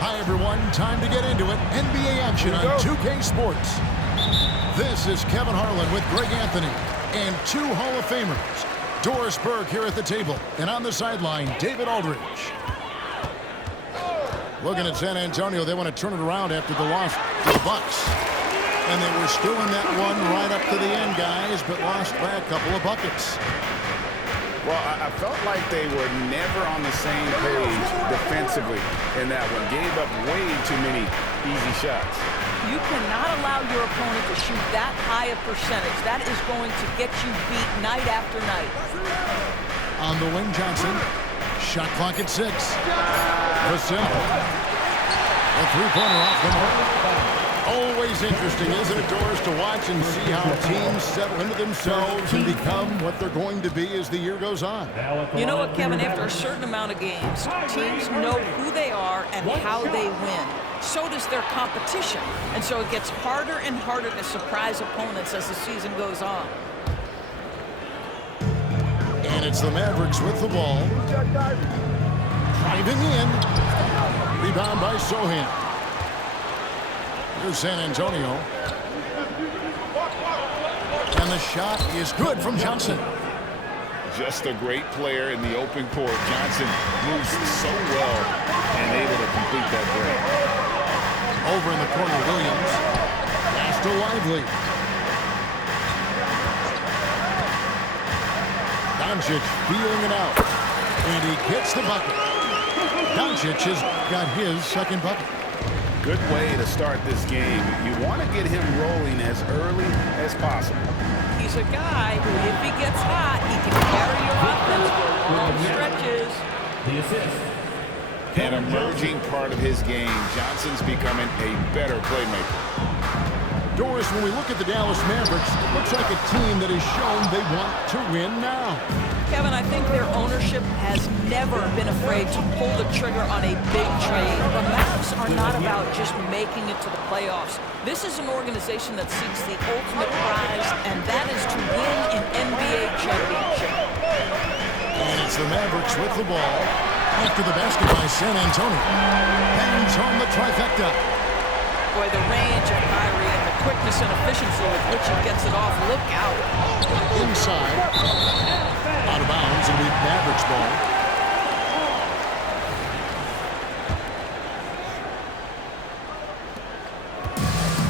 Hi, everyone. Time to get into it. NBA action on 2K Sports. This is Kevin Harlan with Greg Anthony and two Hall of Famers. Doris Burke here at the table, and on the sideline, David Aldridge. Looking at San Antonio, they want to turn it around after the loss to the Bucks. And they were still in that one right up to the end, guys, but lost by a couple of buckets. Well, I felt like they were never on the same page defensively in that one. Gave up way too many easy shots. You cannot allow your opponent to shoot that high a percentage. That is going to get you beat night after night. On the wing, Johnson. Shot clock at 6. Vassell. A three-pointer off the mark. Always interesting, isn't it, Doris, to watch and see how teams settle into themselves and become what they're going to be as the year goes on. You know what, Kevin? After a certain amount of games, teams know who they are and how they win. So does their competition. And so it gets harder and harder to surprise opponents as the season goes on. And it's the Mavericks with the ball. Driving in. Rebound by Sohan. Here's San Antonio. And the shot is good from Johnson. Just a great player in the open court. Johnson moves so well and able to complete that break. Over in the corner, Williams. Pass to Lively. Doncic feeling it out. And he gets the bucket. Doncic has got his second bucket. Good way to start this game. You want to get him rolling as early as possible. He's a guy who, if he gets hot, he can carry your offense for long stretches. The assist. An emerging part of his game. Johnson's becoming a better playmaker. Doris, when we look at the Dallas Mavericks, it looks like a team that has shown they want to win now. Kevin, I think their ownership has never been afraid to pull the trigger on a big trade. The Mavs are not about just making it to the playoffs. This is an organization that seeks the ultimate prize, and that is to win an NBA championship. And it's the Mavericks with the ball. After the basket by San Antonio. Hangs on the trifecta. Boy, the range of KYRIE and the quickness and efficiency with which he gets it off. Look out. Inside. Out of bounds. It'll be Mavericks ball.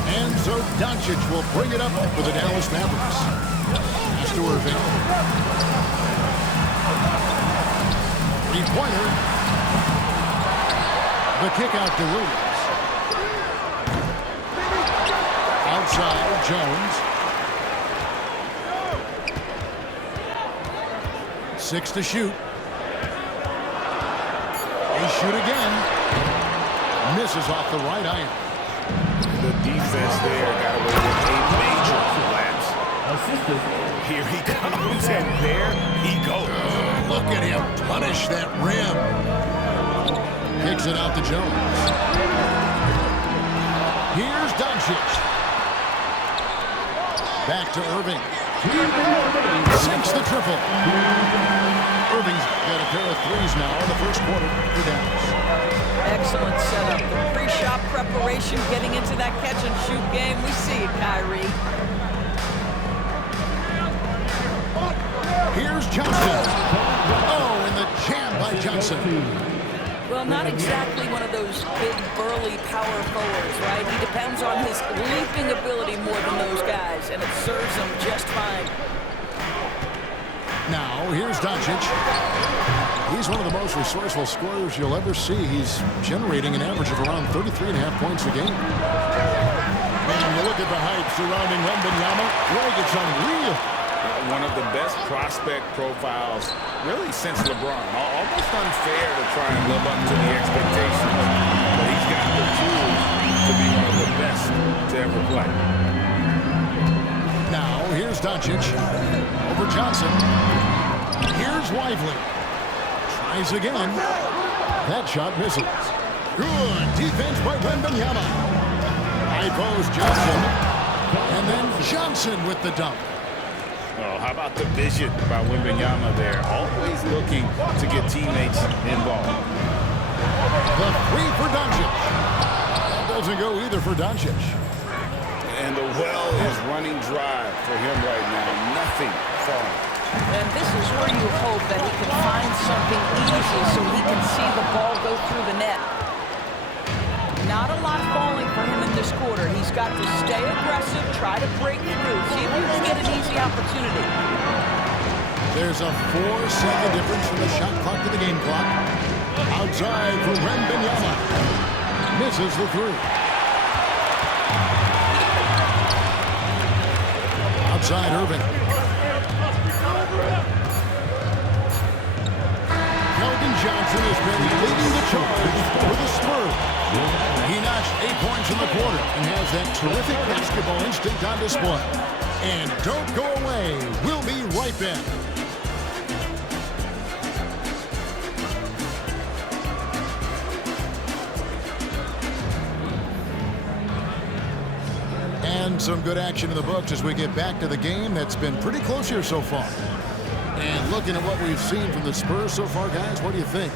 And so Doncic will bring it up for the Dallas Mavericks. Pass to Irving. Three-pointer. The kick out to Williams. Outside, Jones. 6 to shoot. They shoot again. Misses off the right iron. The defense there got away with a major collapse. Assisted. Here he comes, and there he goes. Look at him punish that rim. Kicks it out to Jones. Here's Doncic. Back to Irving. Sinks the triple. Irving's got a pair of threes now in the first quarter for Dallas. Excellent setup. The pre-shot preparation, getting into that catch-and-shoot game. We see it, KYRIE. Here's Johnson. Oh, and the jam by Johnson. Well, not exactly one of those big, burly power forwards, right? He depends on his leaping ability more than those guys, and it serves him just fine. Now, here's Doncic. He's one of the most resourceful scorers you'll ever see. He's generating an average of around 33.5 points a game. And you look at the hype surrounding Wembanyama. Greg, it's unreal. One of the best prospect profiles, really, since LeBron. Almost unfair to try and live up to the expectations. But he's got the tools to be one of the best to ever play. Now, here's Doncic. Over Johnson. Here's Lively. Tries again. That shot misses. Good defense by Wembanyama. High post Johnson. And then Johnson with the dunk. Oh, how about the vision by Wembanyama there? Always looking to get teammates involved. The three for Doncic. That doesn't go either for Doncic. And the well is running dry for him right now. Nothing falling. And this is where you hope that he can find something easy so he can see the ball go through the net. Not a lot falling for him in this quarter. He's got to stay aggressive, try to break through, see if he can get an easy opportunity. There's a 4-second difference from the shot clock to the game clock. Outside for Wembanyama. Misses the three. Outside Irving. Keldon Johnson has been leading the charge for the Spurs. He notched 8 points in the quarter and has that terrific basketball instinct on display. And don't go away. We'll be right back. And some good action in the books as we get back to the game that's been pretty close here so far. And looking at what we've seen from the Spurs so far, guys, what do you think?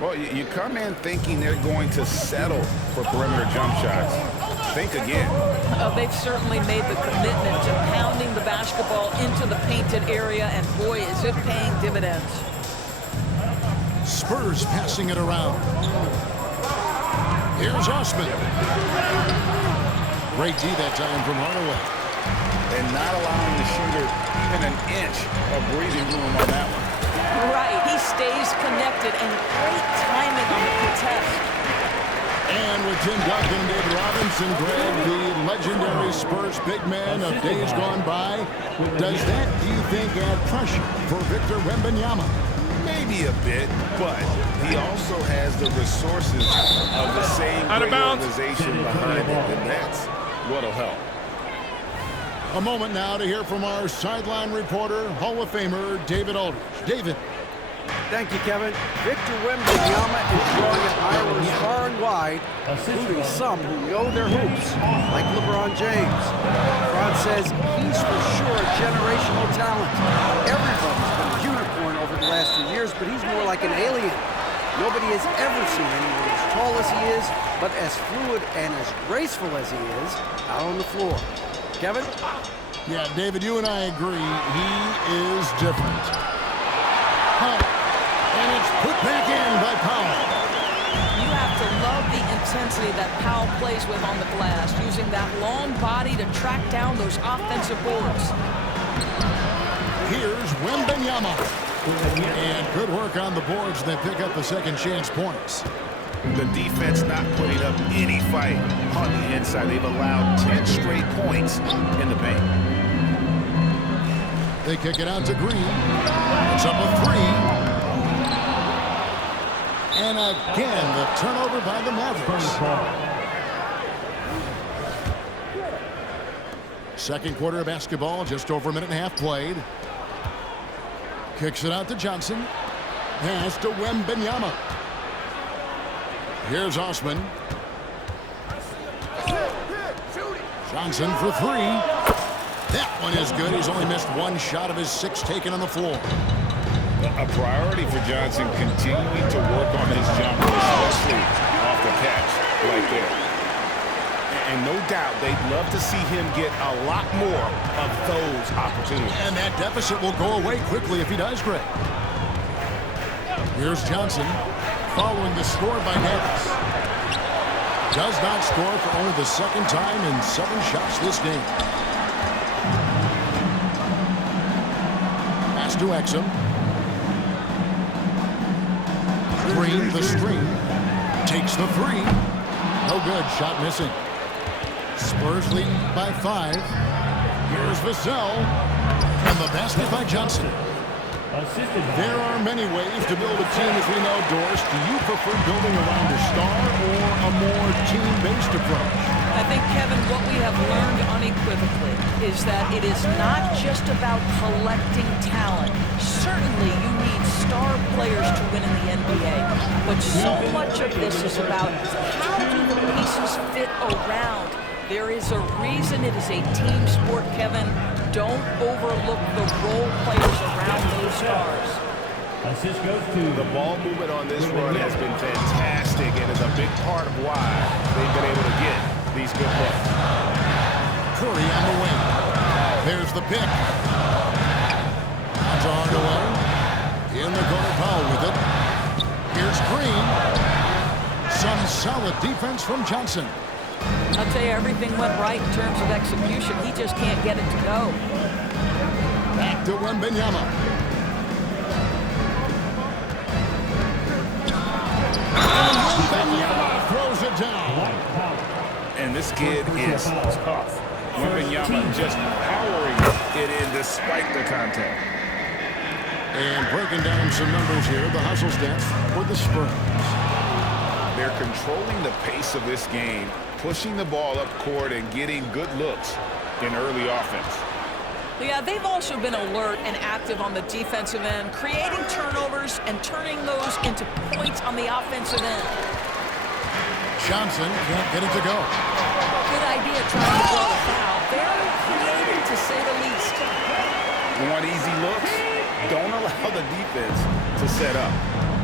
Well, you come in thinking they're going to settle for perimeter jump shots. Think again. They've certainly made the commitment to pounding the basketball into the painted area, and boy, is it paying dividends. Spurs passing it around. Here's Osman. Great D that time from Hardaway. And not allowing the shooter even an inch of breathing room on that one. Right, he stays connected, and great timing on the contest. And with Tim Duncan, David Robinson, Greg, the legendary Spurs big man of days gone by, does that, do you think, add pressure for Victor Wembanyama? Maybe a bit, but he also has the resources of the same great organization behind him, and that's what'll help. A moment now to hear from our sideline reporter, Hall of Famer David Aldridge. David. Thank you, Kevin. Victor Wembanyama is drawing admirers far and wide, including some who know their hoops, like LeBron James. LeBron says he's for sure a generational talent. Everybody's been a unicorn over the last few years, but he's more like an alien. Nobody has ever seen anyone as tall as he is, but as fluid and as graceful as he is out on the floor. Kevin? Yeah, David, you and I agree. He is different. And it's put back in by Powell. You have to love the intensity that Powell plays with on the glass, using that long body to track down those offensive boards. Here's Wembanyama. And good work on the boards. They pick up the second chance points. The defense not putting up any fight on the inside. They've allowed 10 straight points in the paint. They kick it out to Green. It's up a three. And again, the turnover by the Mavericks. Second quarter of basketball, just over a minute and a half played. Kicks it out to Johnson. Pass to Wembanyama. Here's Osman. Johnson for three. That one is good. He's only missed one shot of his 6 taken on the floor. A priority for Johnson continuing to work on his jumper, especially off the catch right there. And no doubt they'd love to see him get a lot more of those opportunities. And that deficit will go away quickly if he does, Greg. Here's Johnson following the score by Davis. Does not score for only the second time in 7 shots this game. Pass to Exum. Green, the screen. Takes the three. No good. Shot missing. Spurs leading by 5. Here's Vassell. And the basket by Johnson. There are many ways to build a team, as we know, Doris. Do you prefer building around a star or a more team-based approach? I think, Kevin, what we have learned unequivocally is that it is not just about collecting talent. Certainly, you need star players to win in the NBA. But so much of this is about how do the pieces fit around. There is a reason it is a team sport, Kevin. Don't overlook the role players around those stars. Assist goes to The ball movement on this run has been fantastic and is a big part of why they've been able to get these good looks. Curry on the wing. There's the pick. That's Hardaway. In the corner, Powell with it. Here's Green. Some solid defense from Johnson. I'll tell you, everything went right in terms of execution. He just can't get it to go. Back to Wembanyama. And Wembanyama throws it down. And this kid is tough. Wembanyama just powering it in despite the contact. And breaking down some numbers here, the hustle stats for the Spurs. They're controlling the pace of this game, pushing the ball up court and getting good looks in early offense. Yeah, they've also been alert and active on the defensive end, creating turnovers and turning those into points on the offensive end. Johnson can't get it to go. Good idea trying to draw the foul. Very creative, to say the least. You want easy looks? Don't allow the defense to set up.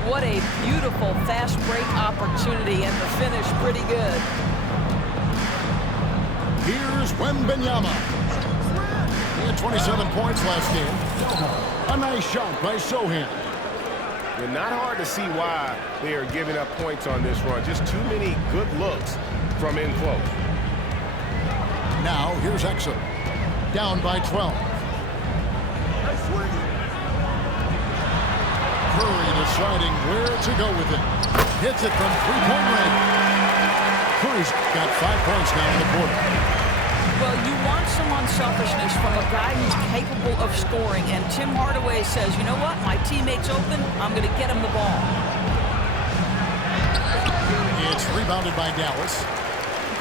What a beautiful fast break opportunity, and the finish pretty good. Here's Wembanyama. He had 27 points last game. A nice shot by Sohan. It's not hard to see why they are giving up points on this run. Just too many good looks from in close. Now here's Exum. Down by 12. Curry deciding where to go with it. Hits it from three-point range. Curry's got 5 points now in the quarter. Well, you want some unselfishness from a guy who's capable of scoring, and Tim Hardaway says, you know what, my teammate's open, I'm going to get him the ball. It's rebounded by Dallas.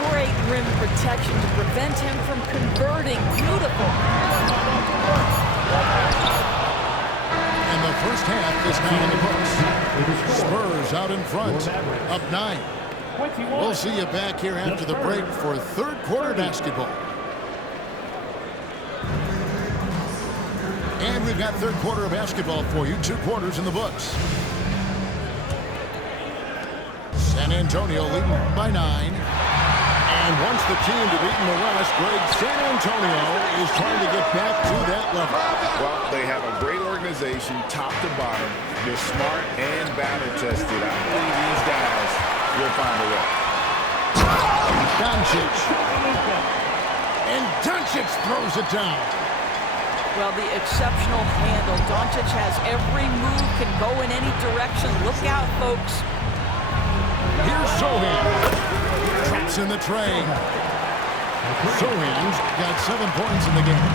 Great rim protection to prevent him from converting. Beautiful. And the first half is now in the books. Spurs out in front, up 9. We'll see you back here after the break for third quarter basketball. And we've got third quarter of basketball for you. 2 quarters in the books. San Antonio leading by 9. And once the team to beat in the West, Greg, San Antonio is trying to get back to that level. Well, they have a great organization, top to bottom. They're smart and battle tested. I believe these guys will find a way. Doncic. And Doncic throws it down. Well, the exceptional handle. Doncic has every move, can go in any direction. Look out, folks. Here's Sohan. Traps in the tray. Sohan's got 7 points in the game.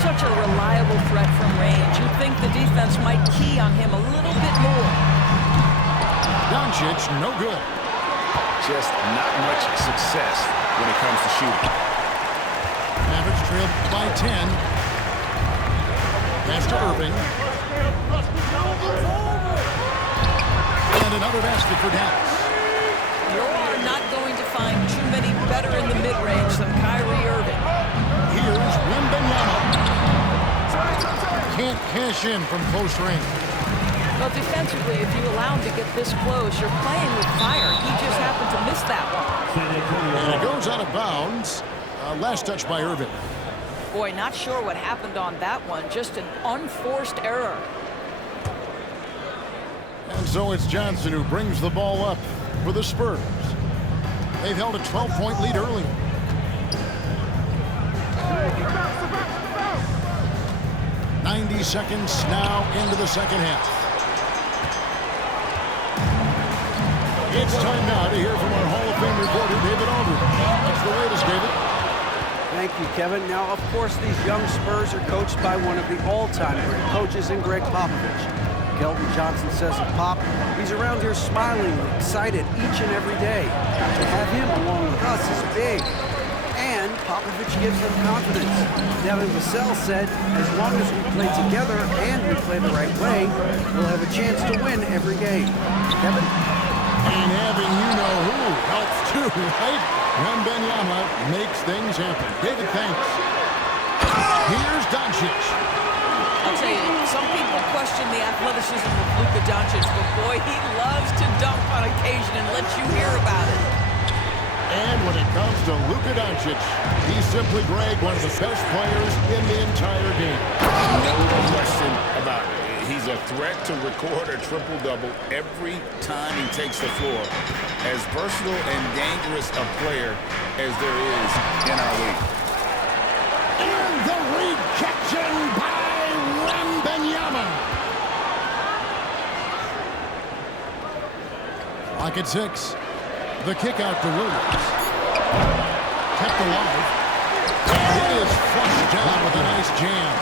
Such a reliable threat from range. You'd think the defense might key on him a little bit more. Doncic, no good. Just not much success when it comes to shooting. Mavericks trailed by 10. Pass to Irving. And another basket for Dallas. You're not going to find too many better in the mid-range than Kyrie Irving. Here's Wembanyama. Can't cash in from close range. Well, defensively, if you allow him to get this close, you're playing with fire. He just happened to miss that one. And it goes out of bounds. Last touch by Irving. Boy, not sure what happened on that one. Just an unforced error. And so it's Johnson who brings the ball up for the Spurs. They've held a 12-point lead early. "90 seconds now into the second half. It's time now to hear from our Hall of Fame reporter, David Aldridge. What's the latest, David? Thank you, Kevin. Now, of course, these young Spurs are coached by one of the all-time great coaches in Greg Popovich. Kelton Johnson says of Pop, he's around here smiling, excited each and every day. To have him along with us is big. And Popovich gives them confidence. Devin Vassell said, as long as we play together and we play the right way, we'll have a chance to win every game. Kevin? And having you-know-who helps too, right? Wembanyama makes things happen. David, thanks. Here's Doncic. I'll tell you, some people question the athleticism of Luka Doncic, but boy, he loves to dunk on occasion and let you hear about it. And when it comes to Luka Doncic, he's simply, Greg, one of the best players in the entire game. No question about it. He's a threat to record a triple-double every time he takes the floor. As versatile and dangerous a player as there is in our league. And the rejection by Wembanyama. Lock at 6. The kick out to Williams. Kept alive. And it is flushed down with a nice jam.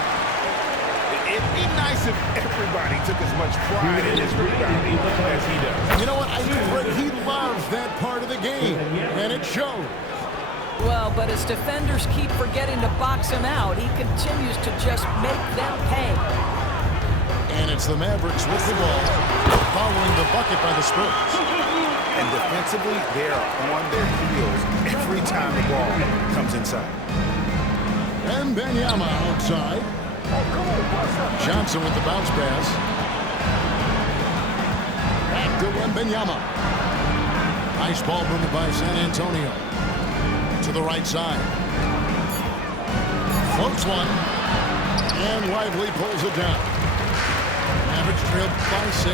It'd be nice if everybody took as much pride in his rebounding as he does. You know what? I think Fred, he loves that part of the game, and it shows. Well, but as defenders keep forgetting to box him out, he continues to just make them pay. And it's the Mavericks with the ball, following the bucket by the Spurs. And defensively, they are on their heels every time the ball comes inside. And Wembanyama outside. Johnson with the bounce pass. Back to Wembanyama. Nice ball movement by San Antonio. To the right side. Floats one. And Lively pulls it down. Average trail by 6.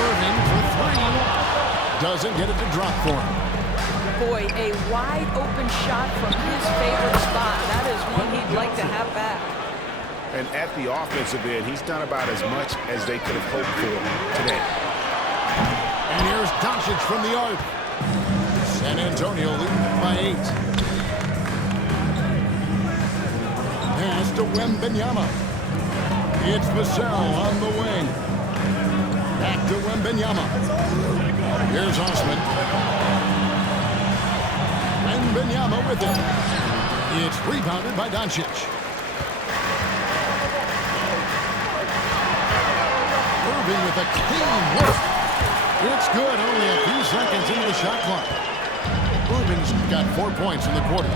Irving for 3. Doesn't get it to drop for him. Boy, a wide open shot from his favorite spot. That is one he'd like to have back. And at the offensive end, he's done about as much as they could have hoped for today. And here's Doncic from the arc. San Antonio leading by 8. Pass to Wembanyama. It's Vassell on the wing. Back to Wembanyama. Here's Osman. Wembanyama with it. It's rebounded by Doncic. Irving with a clean work. It's good, only a few seconds into the shot clock. Irving's got 4 points in the quarter.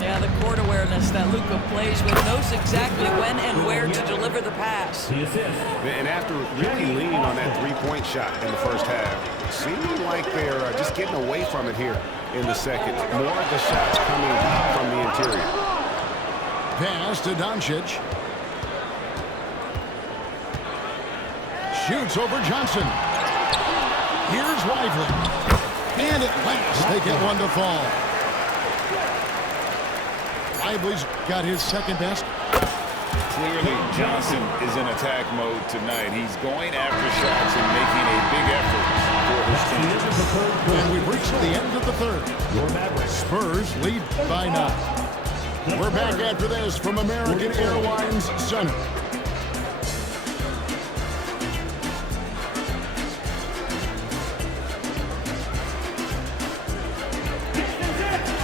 Yeah, the court awareness that Luka plays with, knows exactly when and where to deliver the pass. The assist. And after really leaning on that three-point shot in the first half, seeming like they're just getting away from it here in the second. More of the shots coming from the interior. Pass to Doncic. Shoots over Johnson. Here's Lively. And at last, they get one to fall. Lively's got his second best. Clearly, Johnson is in attack mode tonight. He's going after shots and making a big effort for his team. And we've reached the end of the third. Spurs lead by 9. We're back after this from American Airlines Center.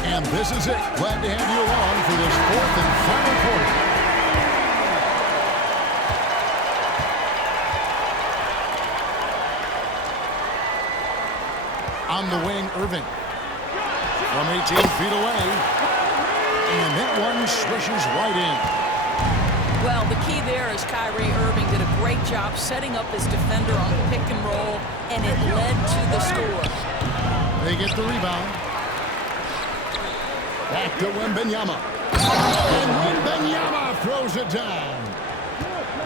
And this is it. Glad to have you along for this 4th and final quarter. On the wing, Irving. From 18 feet away. And that one swishes right in. Well, the key there is Kyrie Irving did a great job setting up his defender on the pick and roll, and it led to the score. They get the rebound. Back to Wembanyama. And Wembanyama throws it down.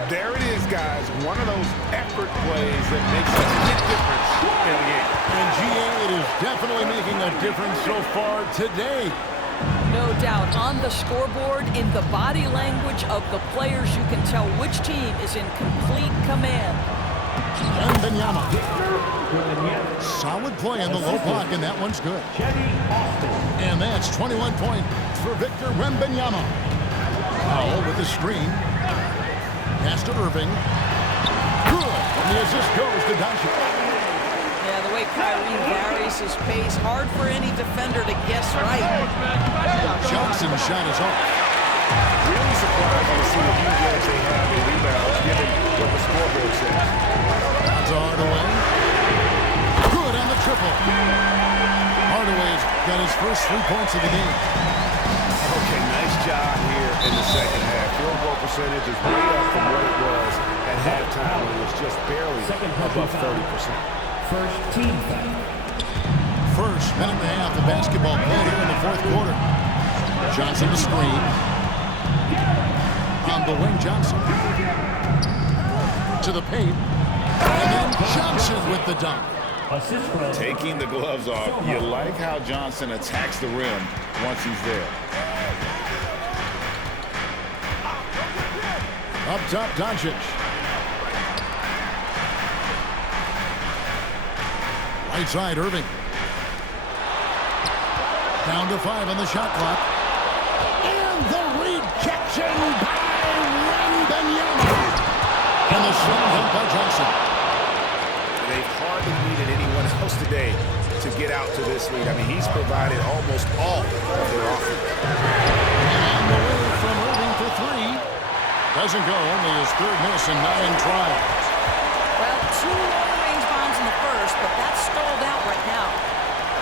There it is, guys. One of those effort plays that makes a big difference in the game. And GA, it is definitely making a difference so far today. No doubt. On the scoreboard, in the body language of the players, you can tell which team is in complete command. Wembanyama. Solid play in the low block, and that one's good. And that's 21 points for Victor Wembanyama. Powell with the screen. Pass to Irving. Good. And the assist goes to Doncic. Yeah, the way Kyrie varies his pace, hard for any defender to guess right. Johnson's shot is off. Really surprising to see the huge edge they have in rebounds, given what the scoreboard says. Down to Hardaway. Good on the triple. Hardaway's got his first 3 points of the game. Okay, nice job here in the second half. field goal percentage is way up from what it was at halftime when it was just barely above 30%. First team foul. First minute and a half of basketball played here in the fourth quarter. Johnson to screen. On the wing, Johnson. To the paint. And then Johnson with the dunk. Taking the gloves off. You like how Johnson attacks the rim once he's there. Up top, Doncic. Right side, Irving. Down to 5 on the shot clock. And the rejection by Wembanyama. And the shot hit by Johnson. They've hardly needed anyone else today to get out to this lead. I mean, he's provided almost all of their offense. And the way from Irving for 3. Doesn't go, only his third miss in 9 tries. Well, 2 long-range bombs in the first, but that's stalled out right now.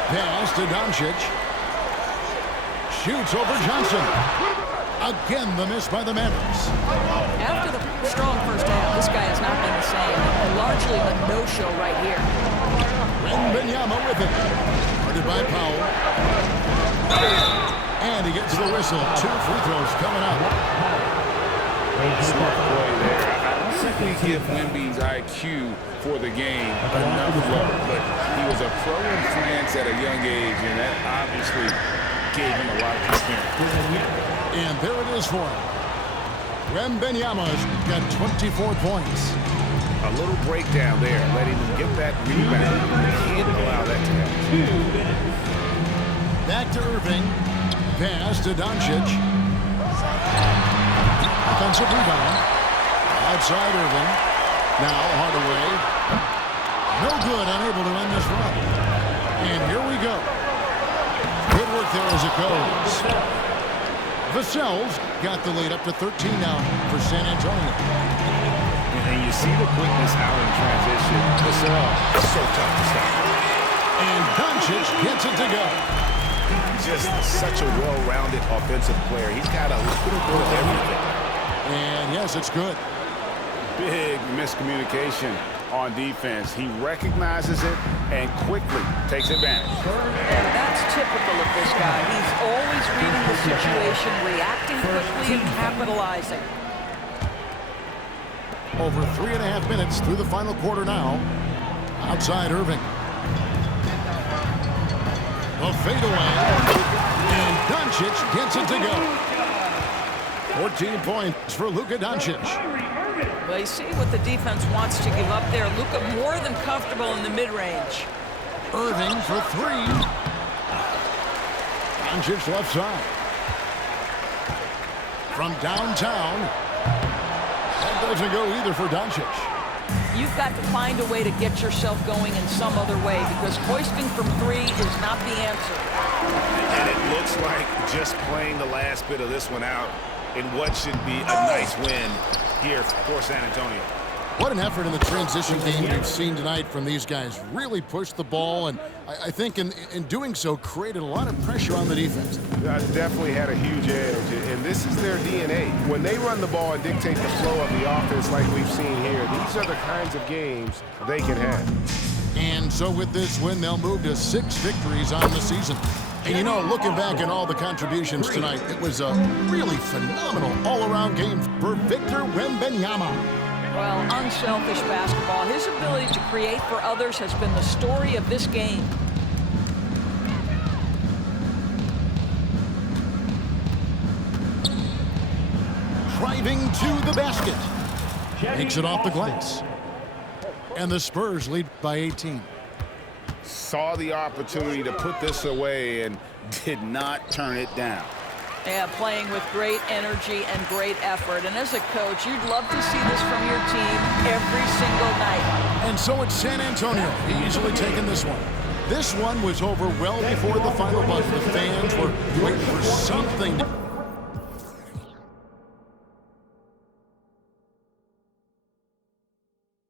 Pass to Doncic. Shoots over Johnson. Again, the miss by the Mavericks. After the strong first half, this guy has not been the same. Largely a no-show right here. Wembanyama with it. Guarded by Powell. And he gets the whistle. 2 free throws coming up. Smart play there. I don't think we give Wemby's IQ for the game enough love, but he was a pro in France at a young age, and that obviously gave him a lot of experience. And there it is for him. Wembanyama's got 24 points. A little breakdown there, letting them get that rebound. They can't allow that to happen. Back to Irving. Pass to Doncic. Offensive rebound. Outside Irving. Now Hardaway. No good, unable to end this run. And here we go. Good work there as it goes. Vassell's got the lead up to 13 now for San Antonio. And you see the quickness out in transition. Vassell is so tough to stop. And Doncic gets it to go. Just such a well-rounded offensive player. He's got a little bit of everything. And yes, it's good. Big miscommunication on defense. He recognizes it and quickly takes advantage. And that's typical of this guy. He's always reading the situation, reacting quickly, and capitalizing. Over 3.5 minutes through the final quarter now. Outside Irving. A fadeaway. And Doncic gets it to go. 14 points for Luka Doncic. Well, you see what the defense wants to give up there. Luka more than comfortable in the mid-range. Irving for 3. Doncic left side. From downtown. That doesn't go either for Doncic. You've got to find a way to get yourself going in some other way, because hoisting from 3 is not the answer. And it looks like just playing the last bit of this one out in what should be a nice win here for San Antonio. What an effort in the transition game we've seen tonight from these guys. Really pushed the ball, and I think in doing so created a lot of pressure on the defense. Definitely had a huge edge, and this is their DNA. When they run the ball and dictate the flow of the offense like we've seen here, these are the kinds of games they can have. And so with this win, they'll move to 6 victories on the season. And you know, looking back at all the contributions tonight, it was a really phenomenal all-around game for Victor Wembanyama. Well, unselfish basketball. His ability to create for others has been the story of this game. Driving to the basket. Takes it off the glass. And the Spurs lead by 18. Saw the opportunity to put this away and did not turn it down. Yeah, playing with great energy and great effort. And as a coach, you'd love to see this from your team every single night. And so it's San Antonio easily taking this one. This one was over well before the final buzzer. The fans were waiting for something.